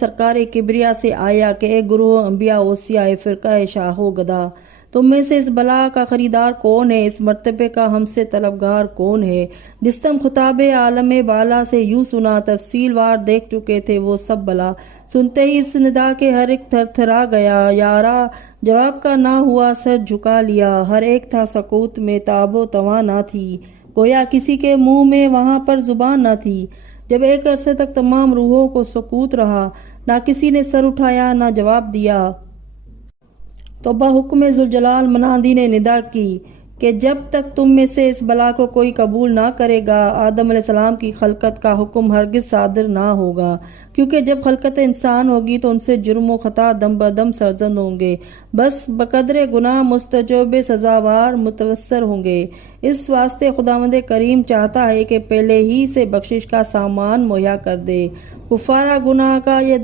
سرکار کبریا سے آیا کہ اے گروہ انبیاء اوصیاء فرقہ شاہ و گدا، تم میں سے اس بلا کا خریدار کون ہے؟ اس مرتبے کا ہم سے طلبگار کون ہے؟ جس دم خطاب عالم بالا سے یوں سنا، تفصیل وار دیکھ چکے تھے وہ سب بلا۔ سنتے ہی اس ندا کے ہر ایک تھر تھرا گیا، یارا جواب کا نہ ہوا سر جھکا لیا۔ ہر ایک تھا سکوت میں، تاب و تواں نہ تھی، گویا کسی کے منہ میں وہاں پر زبان نہ تھی۔ جب ایک عرصے تک تمام روحوں کو سکوت رہا، نہ کسی نے سر اٹھایا نہ جواب دیا، تو بحکم ذوالجلال منادی نے ندا کی کہ جب تک تم میں سے اس بلا کو کوئی قبول نہ کرے گا، آدم علیہ السلام کی خلقت کا حکم ہرگز صادر نہ ہوگا، کیونکہ جب خلقت انسان ہوگی تو ان سے جرم و خطا دم بدم سرزد ہوں گے، بس بقدر گناہ مستوجب سزاوار متوسر ہوں گے۔ اس واسطے خداوند کریم چاہتا ہے کہ پہلے ہی سے بخشش کا سامان مہیا کر دے۔ کفارہ گناہ کا یہ